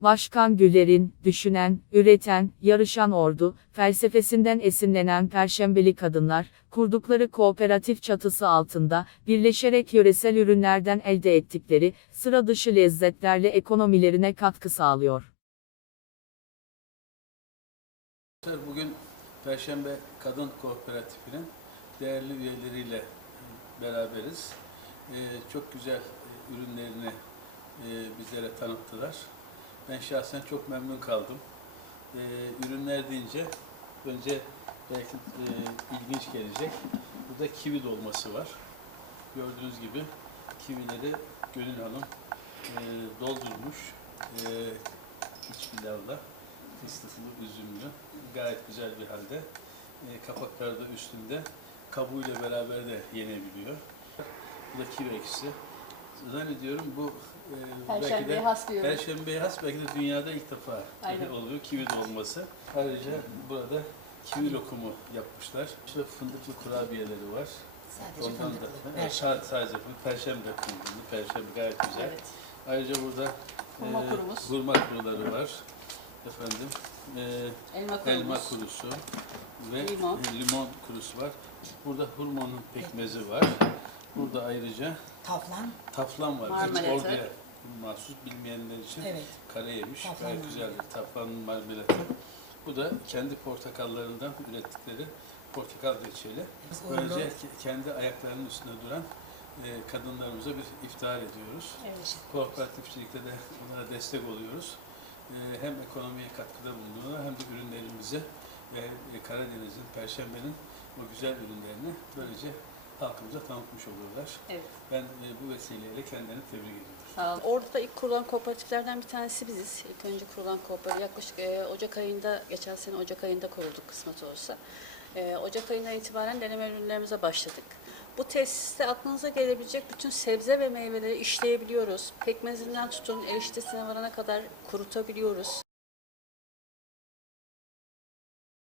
Başkan Güler'in, düşünen, üreten, yarışan ordu, felsefesinden esinlenen Perşembeli kadınlar, kurdukları kooperatif çatısı altında, birleşerek yöresel ürünlerden elde ettikleri, sıra dışı lezzetlerle ekonomilerine katkı sağlıyor. Bugün Perşembe Kadın Kooperatifi'nin değerli üyeleriyle beraberiz. Ee, çok güzel e, ürünlerini e, bizlere tanıttılar. Ben şahsen çok memnun kaldım. Ee, ürünler deyince önce belki e, ilginç gelecek. Burada kivi dolması var. Gördüğünüz gibi kivileri Gönül Hanım e, doldurmuş. E, iç pilavla fıstıklı, üzümlü, gayet güzel bir halde. E, kapakları da üstünde, kabuğuyla beraber de yenebiliyor. Bu da kivi ekşisi. Zannediyorum bu e, belki de has diyorum. Perşembeye has belki de dünyada ilk defa Aynen. oluyor kivi dolması. Ayrıca burada kivi lokumu yapmışlar. İşte fındıklı kurabiyeleri var. Sadece Ondan da fındıklı. evet, sa- sadece bu perşembe fındıklı, perşembe gayet güzel. Evet. Ayrıca burada Hurma e, kurumuz. hurma kuruları var. Efendim, e, Elma kurumuz. elma kurusu ve Limon. e, limon kurusu var. Burada hurmanın pekmezi var. Burada ayrıca Tavlan. taflan var. Marmelatı. Orduya mahsus bilmeyenler için Evet. kare yemiş. Taflan Gayet güzeldir. Taflanın marmelatı. Bu da kendi portakallarından ürettikleri portakal reçeli. Böylece ke- kendi ayaklarının üstünde duran e, kadınlarımıza bir iftihar ediyoruz. Evet. Kooperatifçilikte de onlara destek oluyoruz. Ee, Hem ekonomiye katkıda bulunuyorlar hem de ürünlerimizi ve e, Karadeniz'in, Perşembe'nin o güzel ürünlerini böylece halkımıza tanıtmış oluyorlar. Evet. Ben e, bu vesileyle kendilerini tebrik ediyorum. Sağ olun. Orada da ilk kurulan kooperatiflerden bir tanesi biziz. İlk önce kurulan kooperatif yaklaşık e, Ocak ayında, geçen sene Ocak ayında kurulduk kısmet olsa. E, Ocak ayından itibaren deneme ürünlerimize başladık. Bu tesiste aklınıza gelebilecek bütün sebze ve meyveleri işleyebiliyoruz. Pekmezinden tutun eriştesine varana kadar kurutabiliyoruz.